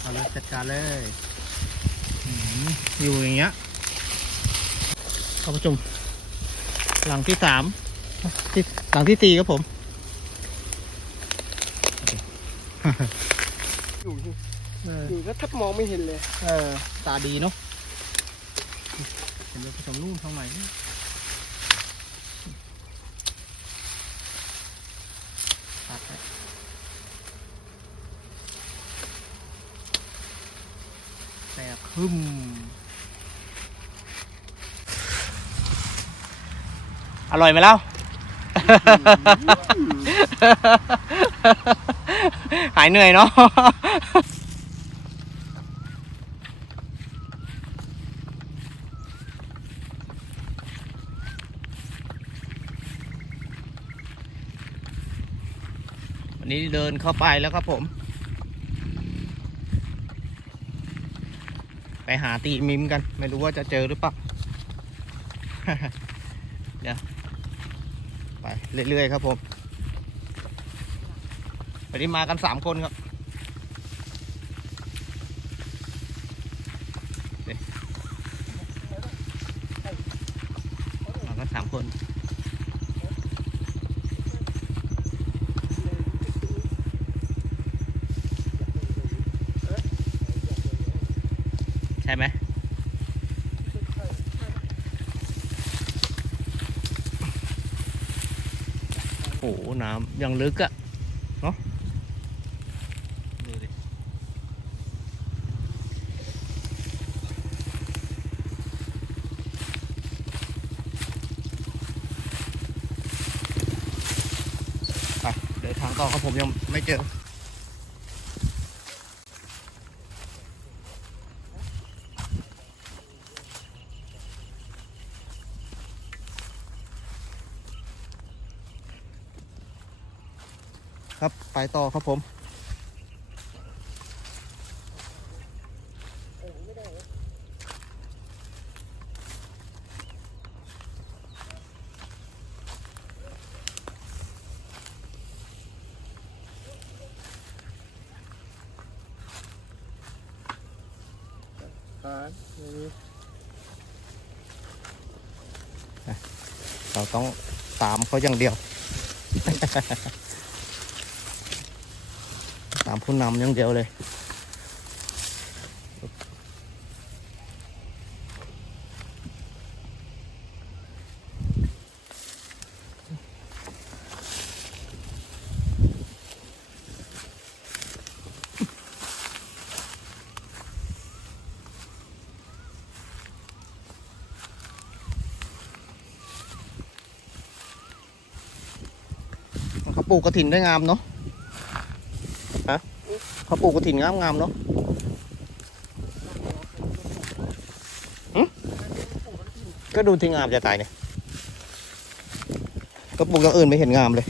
เอาเลยจัดการเลยอืมอยู่อย่างเงี้ยท่านผู้ชมหลังที่สามที่หลังที่สี่ครับผมอยู่ที่เอออยู่แล้วแทบมองไม่เห็นเลย เออ ตาดีเนาะเห็นไหมผสมนู่นข้างในนี่ตัดไว้ึมอร่อยไหมเล่าหายเหนื่อยเนาะวันนี้เดินเข้าไปแล้วครับผม ไปหาตีมิมกัน ไม่รู้ว่าจะเจอหรือเปล่าเดี๋ยวไปเรื่อยๆครับผมวันนี้มากันสามคนครับเดี๋ยวมากันสามคน ใช่ไหมโอ้โหน้ำยังลึกอะเนาะดูดิไปเดินทางต่อครับผมยังไม่เจอ ครับไปต่อครับผมเราต้องตามเขาอย่างเดียวามผู้นำอย่างเดียวเลยเขาปลูกกระถินได้งามเนาะ เขาปลูกกระถิ่นงามๆเนาะก็ดูที่งามจะตายเนี่ยก็ปลูกอย่างอื่นไม่เห็นงามเลย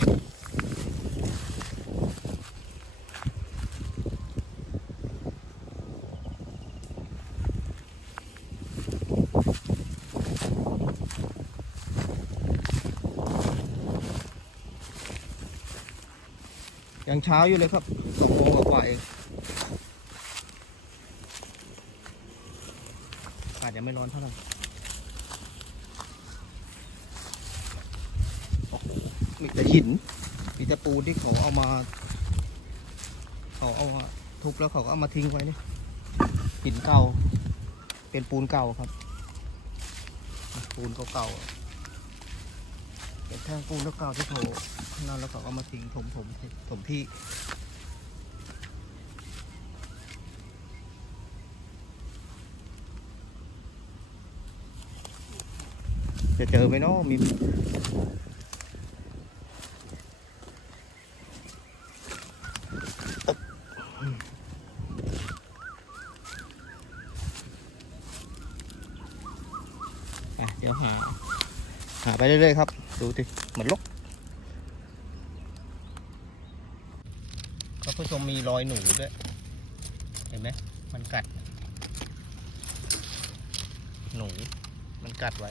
ยังเช้าอยู่เลยครับ ว่าเองอาจจะไม่ร้อนเท่าไหร่โอ้โหมีแต่หิน มีแต่ปูนที่เขาเอามา เขาเอามาทุบแล้วเขาก็เอามาทิ้งไว้เนี่ยหินเก่า เป็นปูนเก่าครับ ปูนเก่าๆเป็นแท่งปูนเก่าที่เขานั่นแล้วเขาก็มาทิ้งถมถมถมที่ จะเจอไหมเนาะมีเดี๋ยวหา หาไปเรื่อยๆครับ ดูสิเหมือนลกก็ผู้ชมมีรอยหนูด้วย เห็นไหมมันกัด หนู มันกัดไว้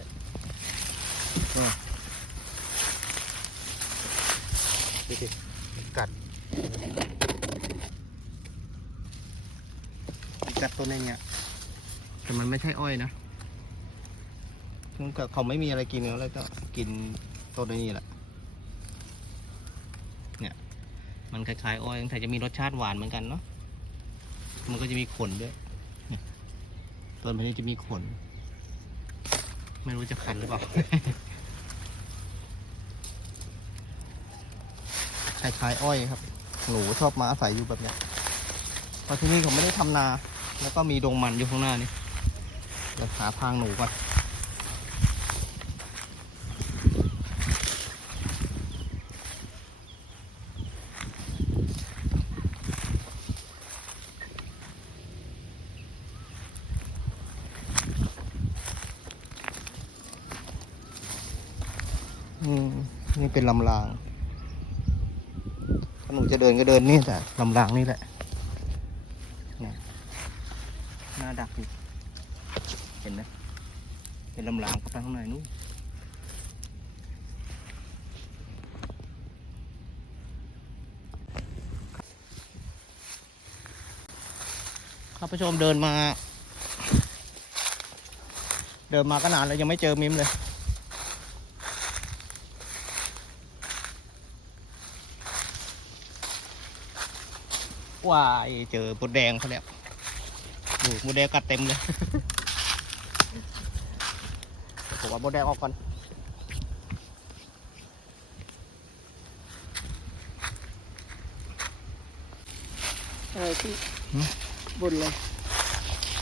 ดูสิกัด กัดต้นในเนี้ยแต่มันไม่ใช่อ้อยนะมันก็เขาไม่มีอะไรกินแล้วก็กินต้นนี่แหละ เนี่ย มันคล้ายๆอ้อยแต่จะมีรสชาติหวานเหมือนกันเนาะ มันก็จะมีขนด้วยเนี่ยต้นพันนี้จะมีขน ไม่รู้จะคันหรือเปล่า คล้ายๆอ้อยครับ หนูชอบมาอาศัยอยู่แบบเนี้ยเพราะที่นี่เขาไม่ได้ทำนา แล้วก็มีดงมันอยู่ข้างหน้านี่เดี๋ยวหาทางหนูก่อนอืมนี่เป็นลำราง ถ้าหนูจะเดินก็เดินนี่แต่ลำรางนี่แหละเนี่ยหน้าดักอยู่เห็นไหมเป็นลำรางเข้าไปข้างในนู้นครับผู้ชมเดินมา เดินมาก็นานแล้วยังไม่เจอมิมเลย ว้ายเจอมดแดงเขาแล้วดูมดแดงกัดเต็มเลยผมเอามดแดงออกก่อนอะไรที่หืมบนเลย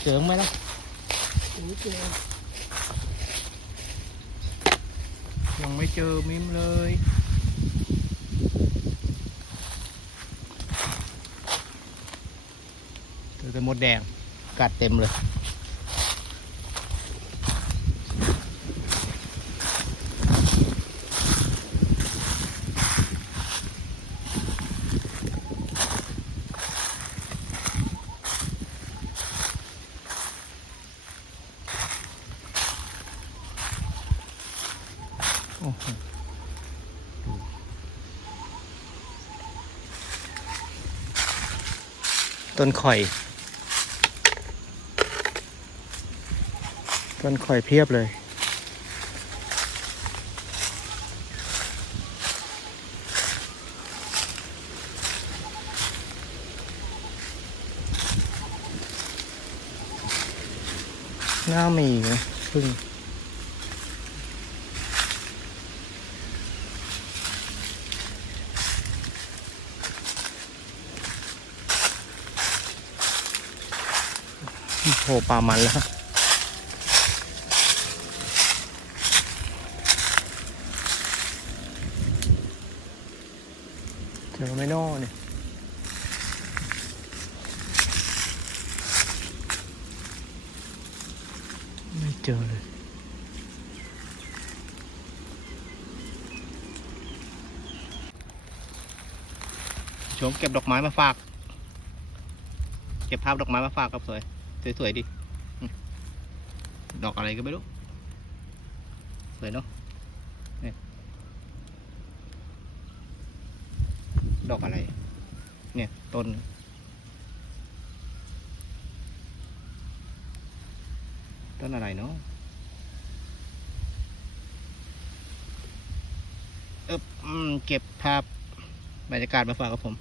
เจอไหมล่ะอันนี้คืออะไรยังไม่เจอมิมเลย เจอแต่มดแดง กัดเต็มเลย โอ้โหต้นข่อย ต้นข่อยเพียบเลย หน้ามีนะพึ่งโหปลามันแล้ว เจอไหม่ นอเนี่ยไม่เจอเลยชมเก็บดอกไม้มาฝาก เก็บภาพดอกไม้มาฝากครับสวย สวยๆดิ ดอกอะไรก็ไม่รู้ สวยเนาะนี่ดอกอะไร เนี่ยต้น ต้นอะไรเนาะเอบอืมเก็บภาพบรรยากาศมาฝากกับผม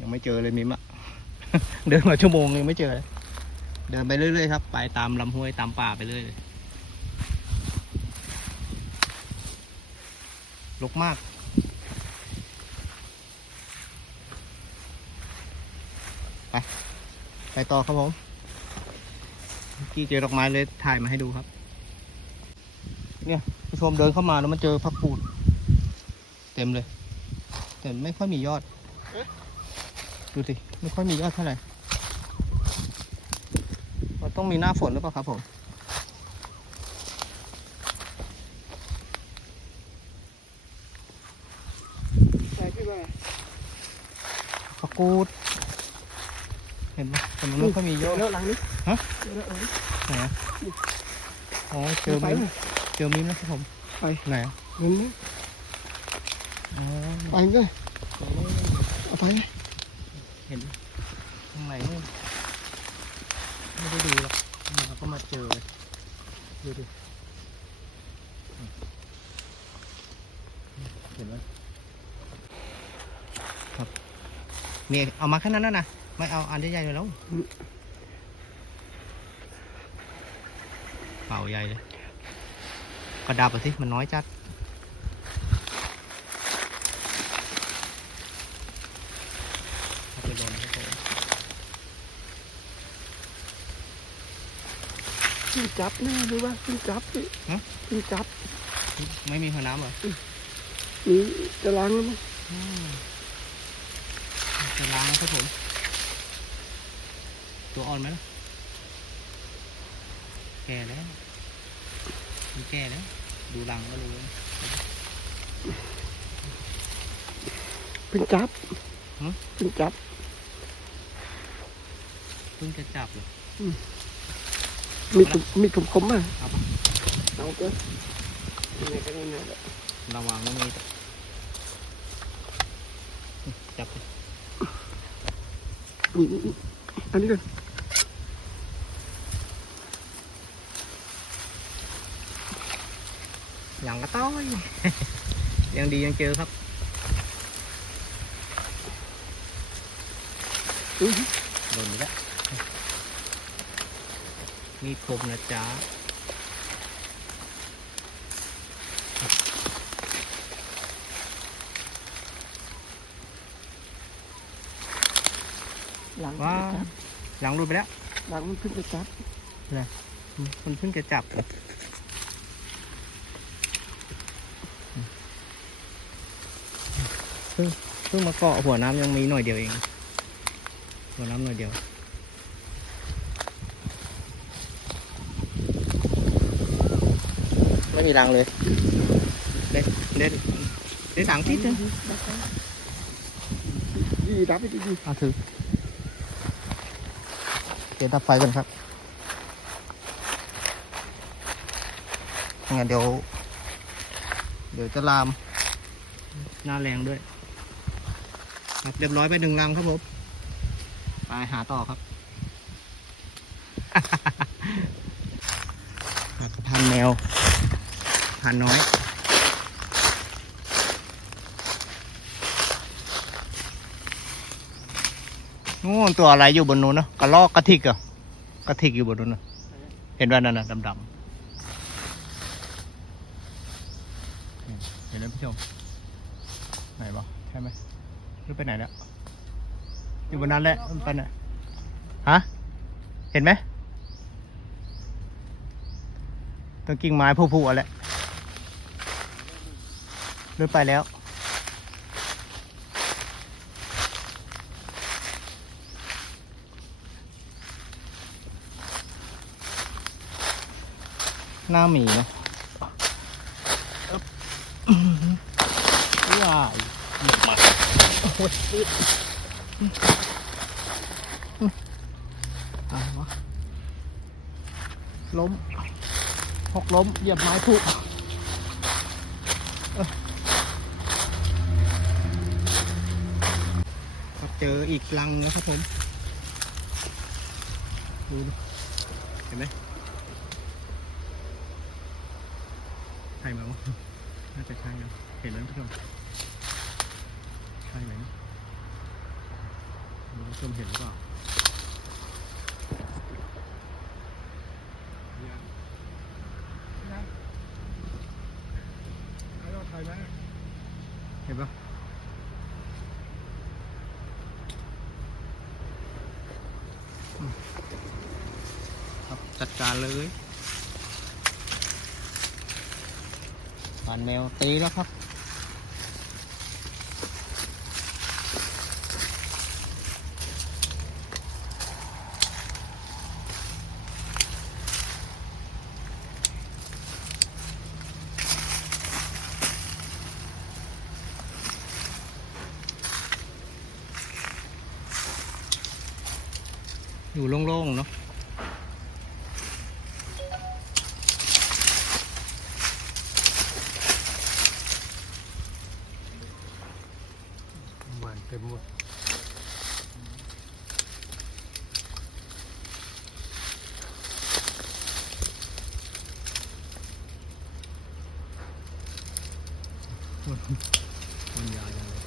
ยังไม่เจอเลยมิมอะเดินมาชั่วโมงยังไม่เจอเลยเดินไปเรื่อยๆครับ ไปตามลำห้วยตามป่าไปเรื่อยเลยลกมาก ไปไปต่อครับผมที่เจอดอกไม้เลยถ่ายมาให้ดูครับ เนี่ยผู้ชมเดินเข้ามาแล้วมันเจอพักปูด เต็มเลย แต่ไม่ค่อยมียอด ดูสิไม่ค่อยมียอดเท่าไหร่มันต้องมีหน้าฝนหรือเปล่าครับผมผักกูด เห็นไหมแต่มันไม่ค่อยมีเจยออดแล้วหลังนี้ฮะเจอแล้วเออไหนอะอ๋อเจอไปมิ้มเจอมิ้มแล้วครับผมไปไหนอะเงินนะอ๋อไปเลยเอาไปเลยเห็นข้างในนู่นไม่ได้ดูหรอกมาก็มาเจอเลยดูดิเห็นไหมครับมีเอามาแค่นั้นแล้วนะ ไม่เอาอันใหญ่ๆเลยแล้ว เป่าใหญ่เลยก็ดับไปสิมันน้อยจัดเอาไปลนครับผมขึ้นจับแน่หรือว่าขึ้นจับสิขึ้นจับไม่มีหัวน้ำเหรอมีจะล้างแล้วมั้ยอืมจะล้างครับผม ตัวอ่อนไหมล่ะ แก่แล้วมันแก่แล้ว ดูรังก็รู้แล้วเป็นจับหือเป็นจับ เพิ่งจะจับเลยมีตุมีขมขมๆอะเอาปะเอาก็ยังไงก็ได้นะระวังไม่มีแต่จับเลยนี่นี่นี่อันนี้กัน อย่างกระต้อย ยังดียังเจอครับอื้อโดนไปแล้วมีคมนะจ๊ะหลังว้าจับหลังรูดไปแล้ว หลังมันเพิ่งจะจับมันเพิ่งจะจับ พิ่งเพิ่งมาเกาะหัวน้ำยังมีหน่อยเดียวเอง หัวน้ำหน่อยเดียวไม่มีรังเลยเด็ดเด็ดเด็ดถังทิศนึงดีดับไปดีเอาถือเดี๋ยวดับไฟกันครับงั้นเดี๋ยว เดี๋ยวจะลาม หน้าแรงด้วย ครับเรียบร้อยไปหนึ่งรังครับผมไปหาต่อครับครับพันแมวพันน้อยนู่นตัวอะไรอยู่บนนู้นเนอะกระลอกกระทิกเหรอกระทิกอยู่บนนู้นนะเห็นว่านั่นน่ะดำๆเห็นไหมพี่ชมไหนบอใช่ไหม รือไปไหนแล้วอยู่บนนั้นแหละมันไปไหนฮะเห็นไหมต้นกิ่งไม้ผู้ๆอะไรหรือไปแล้วหน้าหมีเนะว้ายหยิบมา โอ้ยอะไรวะล้มหกล้มเหยียบไม้ผุเอ้อครับเจออีกลังนะครับผม ดูดเห็นไหมใช่ไหมวะน่าจะใช่นะเห็นไหมผู้ชมใช่ไหมผู้ชมเห็นหรือเปล่าเห็นปะครับจัดการเลยปานแมวตีแล้วครับ อยู่โล่งๆเนาะ หวานเต็มหมด มันยาวจังเลย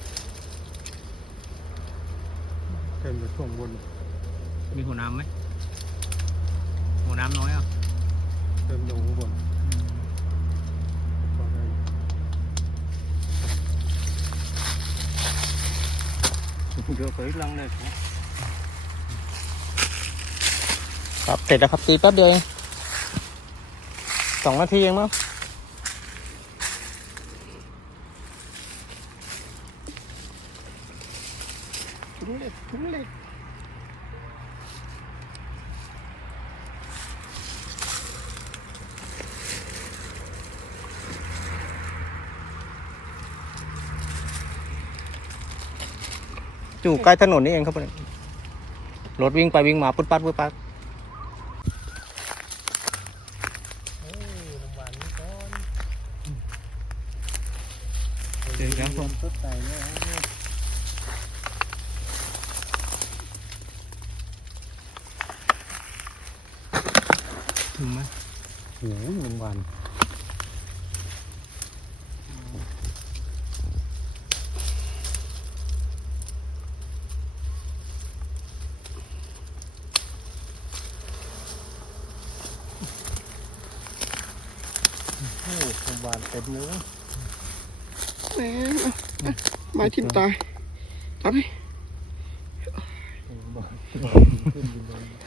เต็มเลยช่วงบน มีหัวน้ำไหมหัวน้ำน้อยอะเต็มตรงข้างบนก็ได้เดี๋ยวเคยลังเลยครับเสร็จแล้วครับตีแป๊บเดียวเองสองนาทีเองมั้งถุงเหล็กถุงเหล็ก อยู่ใกล้ถนนนี่เองครับพี่รถวิ่งไปวิ่งมาปุ๊ดปัดปุ๊ดปัด เจอครับผม ต้นไทรเนี่ย ถึงไหม โอ้โหมันหวาน โอ้ผมหวานเต็มเลย แหม ไม้ทิ่มตายจับดิ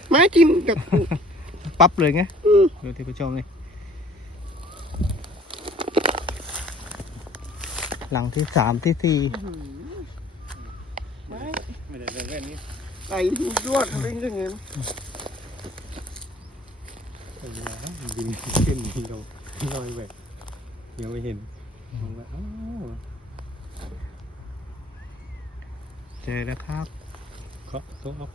ไม้ทิ่มกับปั๊บเลยไงอืมดูที่ผู้ชมนี่หลังที่สามที่สี่ไม้ไม่ได้เล่นนี้ไก่ยอดอะไรอย่างเงี้ยเป็นไงบินขึ้นนี่เราลอยแบบยังไม่เห็นผมว่าอ้าว เจอแล้วครับเคาะโต๊ะเอา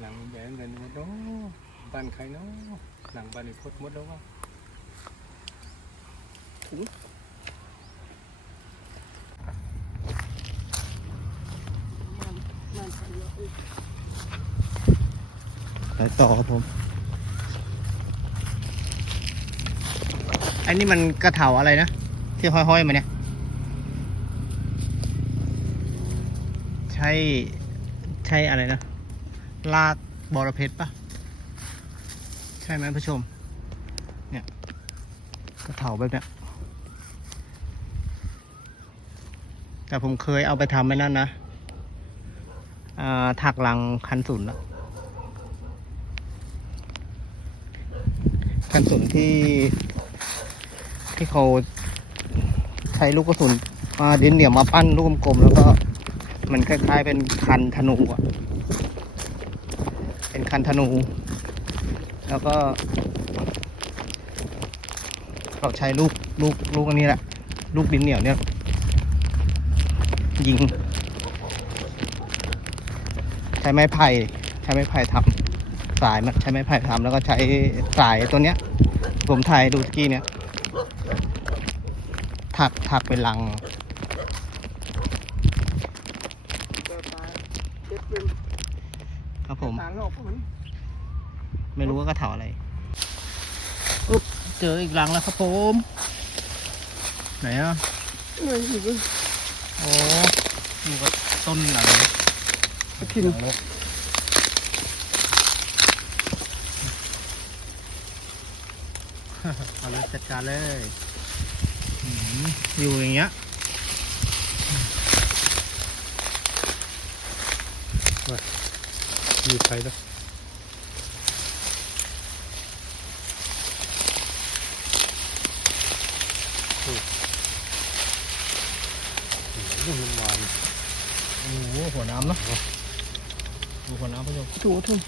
หลังแบนกันหมดเนาะบ้านใครเนาะหลังบ้านนี่พดหมดแล้ววะ ไปต่อครับผม อันนี้มันกระเถาอะไรนะ ที่ห้อยๆมาเนี่ย ใช่ ใช่อะไรนะ ลากบอระเพ็ดปะใช่ไหมผู้ชม เนี่ยกระเถาแบบเนี้ยแต่ผมเคยเอาไปทำไอ้นั่นนะ ถักลังคันสุนอะกระสุนที่ ที่เขาใช้ลูกกระสุนมาดินเหนียวมาปั้นลูกกลมแล้วก็มันคล้ายๆเป็นคันธนูอะเป็นคันธนู แล้วก็ เราใช้ลูกลูกลูกอันนี้แหละ ลูกดินเหนียวเนี่ย ยิง ช้ไม้ไผ่ใช้ไม้ไผ่ทำสายมันใช้ไม้ไผ่ทำแล้วก็ใช้สายตัวเนี้ย ผมถ่ายดูสกี้เนี้ยถักถักเป็นลังแต่ตายเจ็บเป็นครับผมต่างออกมันไม่รู้ว่ากระเถาอะไรอุ๊บเจออีกลังแล้วครับผม ไหนอะเอ้ยอยู่เลยโอ้อยู่กับต้นหลัง กระถิ่นเอาเลยจัดการเลยอืมอยู่อย่างเงี้ยมีใครด้วยโอ้โหมันหวานโอ้โหหัวน้ำเนาะ ดูหัวน้ำผู้ชมถูกทุ่ม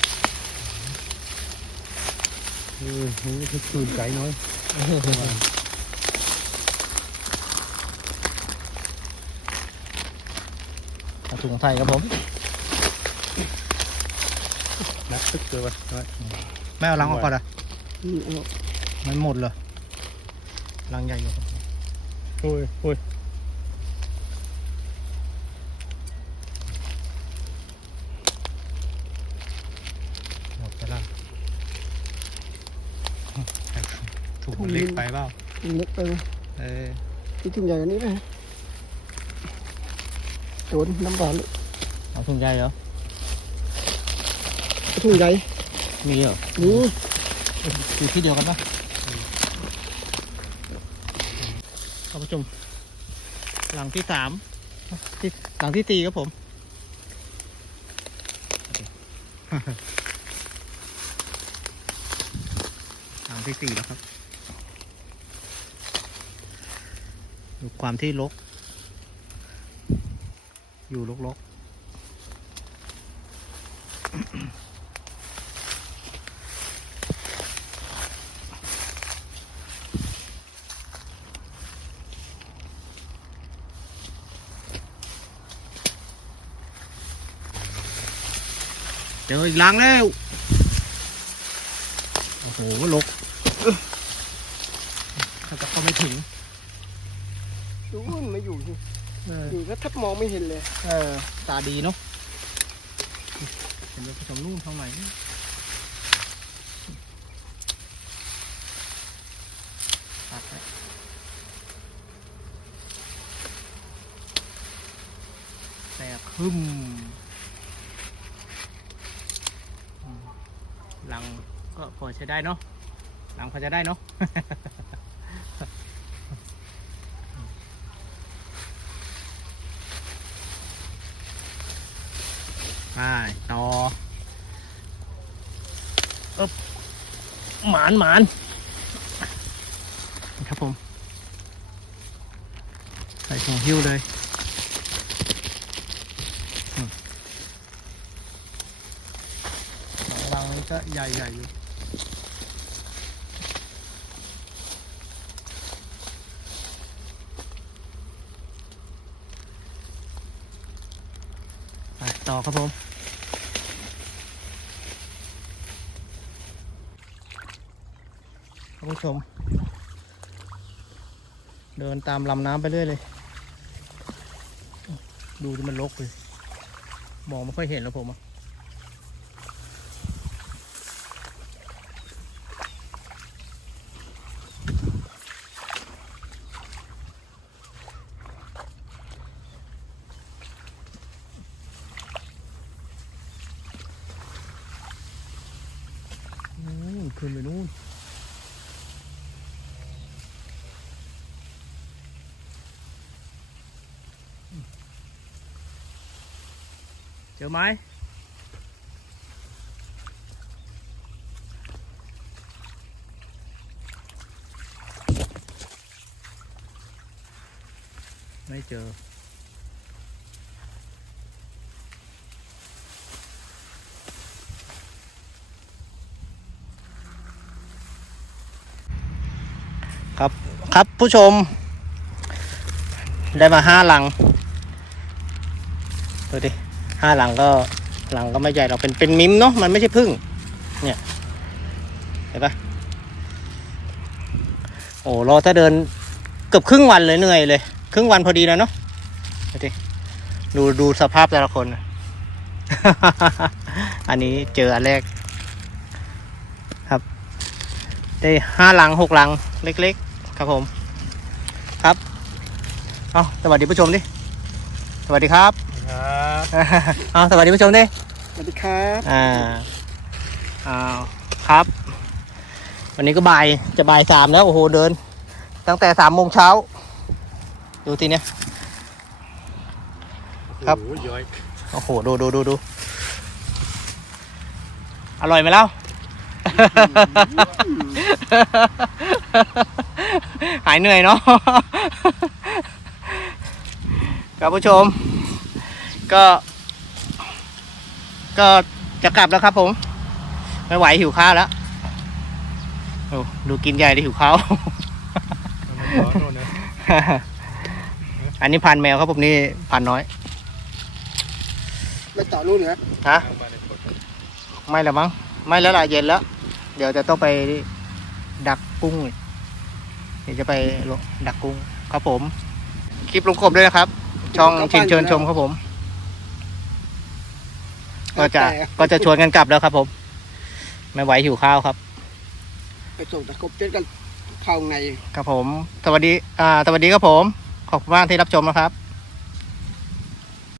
เออนี่คือคืนไก่น้อยเอาถุงใส่ครับผมนักตึกเลยวะน้อยไม่เอาลังออกก่อนอะนี่ออกมันหมดเลยลังใหญ่อยู่ครับโอ้ยโอ้ย มัน เล็กไปเปล่ามันเล็กไปไหมเออที่ถึงใหญ่กว่านี้ไหมโดนน้ำหวานเลยเอาถุงใหญ่เหรอถุงใหญ่มีเหรอนี่อยู่ที่เดียวกันปะท่านผู้ชมหลังที่สามที่หลังที่สี่ครับผมหลังที่สี่แล้วครับ ดูความที่ลก อยู่ลกลกเจออีกหลังแล้ว โอ้โหลกถ้าจะเข้าไม่ถึง ดูมันไม่อยู่สิ เออ อยู่ก็แทับ มองไม่เห็นเลย เออ ตาดีเนาะเห็นไหมผสมนู่นทางไหนตัดไปแตกขึ้นอืมหลังก็พอใช้ได้เนาะหลังพอจะได้เนาะ ไปต่อเอบหมานหมานครับผม ใส่ถุงหิ้วเลยสองรังนี้ก็ใหญ่ๆอยู่ไปต่อครับผม ผู้ชม เดินตามลำน้ำไปเรื่อยเลย ดูที่มันรกเลย มองไม่ค่อยเห็นแล้วผมอะนู่นขึ้นไปนู่น เจอไหมไม่เจอ ครับครับผู้ชม ได้มาห้าลัง ดูดิ ห้าหลังก็หลังก็ไม่ใหญ่เราเป็นเป็นมิมเนาะมันไม่ใช่พึ่งเนี่ยเห็นปะโอ้รอถ้าเดินเกือบครึ่งวันเลยเหนื่อยเลย ครึ่งวันพอดีแล้วเนาะดูดิดูดูสภาพแต่ละคน อันนี้เจออันแรก ครับ ได้ห้าหลังหกหลังเล็กๆ ครับผม ครับ เอาสวัสดีผู้ชมดิ สวัสดีครับ ครับเอาสวัสดีผู้ชมดิสวัสดีครับอ่าอ้าวครับ วันนี้ก็บ่ายจะบ่ายสามแล้วโอ้โหเดิน ตั้งแต่สามโมงเช้า ดูทีเนี้ย ครับ โอ้โหย้อยโอ้โหดูดูดูดูอร่อยไหมเล่า หายเหนื่อยเนาะครับผู้ชม ก็ ก็จะกลับแล้วครับผม ไม่ไหวหิวข้าวแล้วโอ้ดูกินใหญ่ได้หิวข้าวมันร้อนโน่นนะอันนี้พันแมวครับผมนี่พันน้อยไปต่อนู่นเหรอฮะทางบ้านในฝนไม่แล้วมั้งไม่แล้วล่ะเย็นแล้ว เดี๋ยวจะต้องไปดักกุ้งอีกเดี๋ยวจะไปดักกุ้งครับผม คลิปลุงกบด้วยนะครับ ช่องชินเชิญชมครับผม ก็จะก็จะชวนกันกลับแล้วครับ ผม ไม่ไหวหิวข้าวครับ ไปส่งตะกบเจ็ดกันเข้าไงครับผม สวัสดี อ่า สวัสดีครับผม ขอบคุณมากที่รับชมนะครับ